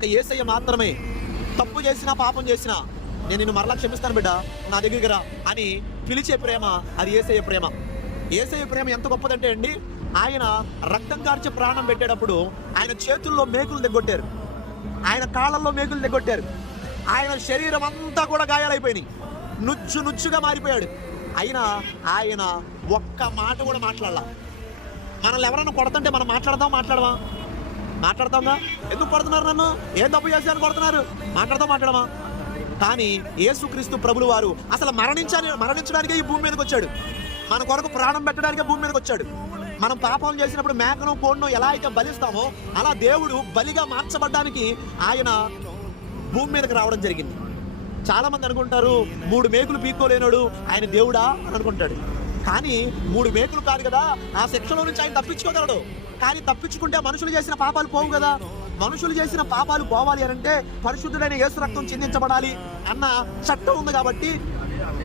ఒక యేసయ్య మాత్రమే. తప్పు చేసినా పాపం చేసినా నేను నిన్ను మరలా క్షమిస్తాను బిడ్డ, నా దగ్గరికి రా అని పిలిచే ప్రేమ, అది యేసయ్య ప్రేమ. యేసయ్య ప్రేమ ఎంత గొప్పదంటే అండి, ఆయన రక్తం కార్చి ప్రాణం పెట్టేటప్పుడు ఆయన చేతుల్లో మేకులు దిగ్గొట్టారు, ఆయన కాళ్ళల్లో మేకులు దిగ్గొట్టారు, ఆయన శరీరం అంతా కూడా గాయాలైపోయినాయి, నుచ్చుగా మారిపోయాడు. అయినా ఆయన ఒక్క మాట కూడా మాట్లాడాల. మనల్ని ఎవరైనా కొడుతుంటే మనం మాట్లాడదామా? మాట్లాడతాంగా. ఎందుకు కొడుతున్నారు? నన్ను ఏం తప్పు చేశాను కొడుతున్నారు? మాట్లాడమా? కానీ యేసుక్రీస్తు ప్రభులు వారు అసలు మరణించడానికే ఈ భూమి మీదకి వచ్చాడు. మన కొరకు ప్రాణం పెట్టడానికే భూమి మీదకి వచ్చాడు. మనం పాపం చేసినప్పుడు మేకను కోడ్ను ఎలా అయితే బలిస్తామో అలా దేవుడు బలిగా మార్చబడ్డానికి ఆయన భూమి మీదకి రావడం జరిగింది. చాలా మంది అనుకుంటారు 3 మేకులు పీక్కోలేనాడు ఆయన దేవుడా అని అనుకుంటాడు. కానీ 3 మేకులు కాదు కదా, ఆ శిక్షలో నుంచి ఆయన తప్పించుకోగలడు. కానీ తప్పించుకుంటే మనుషులు చేసిన పాపాలు పోవు కదా. మనుషులు చేసిన పాపాలు పోవాలి అంటే పరిశుద్ధుడైన యేసు రక్తం చిందించబడాలి అన్న చట్టం ఉంది. కాబట్టి